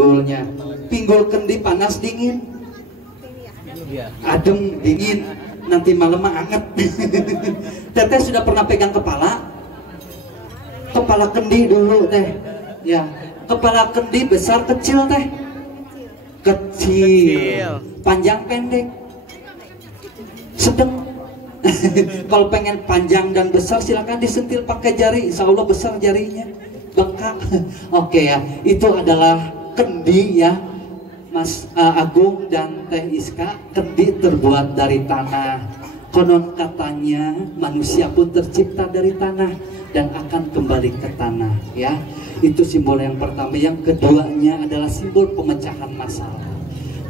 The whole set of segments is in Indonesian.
pinggulnya. Pinggul kendi panas dingin, adem dingin, nanti malam anget. Teteh sudah pernah pegang kepala kendi dulu teh, ya. Kepala kendi besar kecil teh? Kecil. Panjang pendek? Sedang. Kalau pengen panjang dan besar silakan disentil pakai jari, insya Allah besar jarinya, bengkak. Oke ya, itu adalah kendi ya, Mas Agung dan Teh Iska. Kendi terbuat dari tanah. Konon katanya manusia pun tercipta dari tanah dan akan kembali ke tanah ya. Itu simbol yang pertama. Yang keduanya adalah simbol pemecahan masalah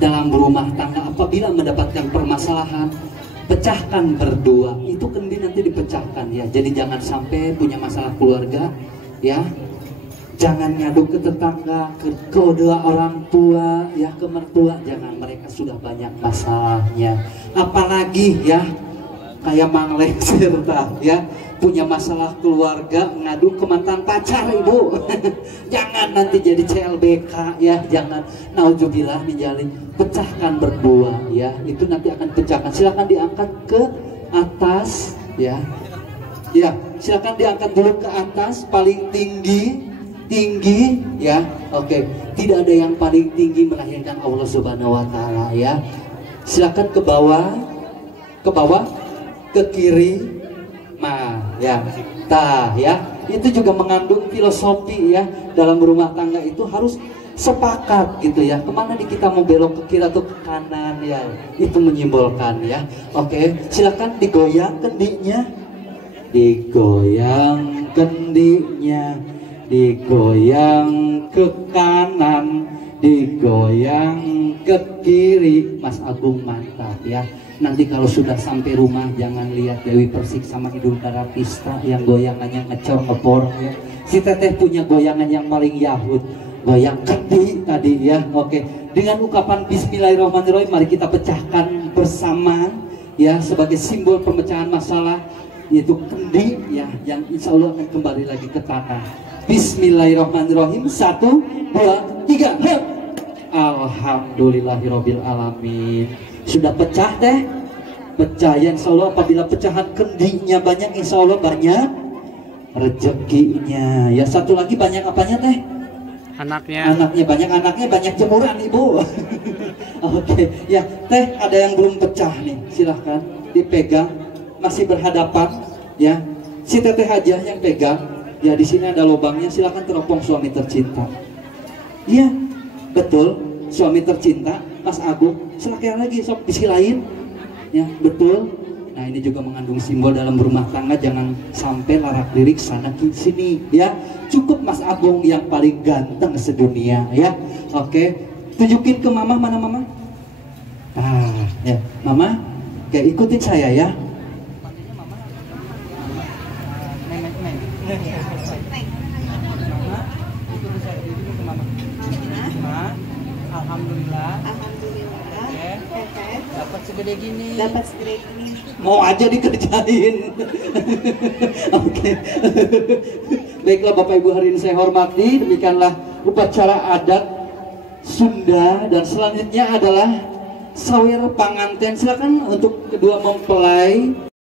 dalam rumah tangga. Apabila mendapatkan permasalahan, pecahkan berdua. Itu kendi nanti dipecahkan ya. Jadi jangan sampai punya masalah keluarga ya, jangan ngadu ke tetangga, ke kedua orang tua ya, ke mertua. Jangan, mereka sudah banyak masalahnya. Apalagi ya kayak Mang Lexir ya, punya masalah keluarga ngadu ke mantan pacar ibu. Jangan nanti jadi CLBK ya, jangan. Nauzubillah menjalin. Pecahkan berdua ya, itu nanti akan pecahkan. Silakan diangkat ke atas ya. Ya, silakan diangkat dulu ke atas, paling tinggi ya. Oke, tidak ada yang paling tinggi melahirkan Allah Subhanahu wa taala ya. Silakan ke bawah, ke kiri, ya, ya. Itu juga mengandung filosofi ya, dalam rumah tangga itu harus sepakat gitu ya. Kemana nih kita mau belok, ke kiri atau ke kanan ya? Itu menyimbolkan ya. Oke, silakan digoyang kendinya, digoyang kendinya, digoyang ke kanan, digoyang ke kiri. Mas Agung mantap ya. Nanti kalau sudah sampai rumah jangan lihat Dewi Persik sama Idul Daratista yang goyangannya ngecor ngepor ya. Si Teteh punya goyangan yang paling Yahud, goyang kendi tadi ya. Oke, dengan ucapan Bismillahirrahmanirrahim mari kita pecahkan bersama ya, sebagai simbol pemecahan masalah, yaitu kendi ya, yang insya Allah akan kembali lagi ke tanah. Bismillahirrahmanirrahim. 1, 2, 3. Alhamdulillahirabbil alamin. Sudah pecah teh? Pecah ya, insya Allah. Apabila pecahan kendinya banyak, insya Allah banyak rezekinya ya. Satu lagi, banyak apanya teh? Anaknya banyak jemuran ibu. Oke ya teh, ada yang belum pecah nih, silahkan dipegang, masih berhadapan ya. Si Teteh aja yang pegang ya. Di sini ada lubangnya, silahkan teropong suami tercinta. Iya betul, suami tercinta Mas Agung. Silakan lagi, sok disilain ya, betul. Nah ini juga mengandung simbol dalam rumah tangga, jangan sampai larak lirik sana sini ya. Cukup Mas Agung yang paling ganteng sedunia ya. Oke, tunjukin ke mama, mana mama? Ya mama, oke, ikutin saya ya. Alhamdulillah. Dapat segede gini. Mau aja dikerjain. Oke. Baiklah Bapak Ibu, hari ini saya hormati. Demikianlah upacara adat Sunda, dan selanjutnya adalah sawer panganten. Silakan untuk kedua mempelai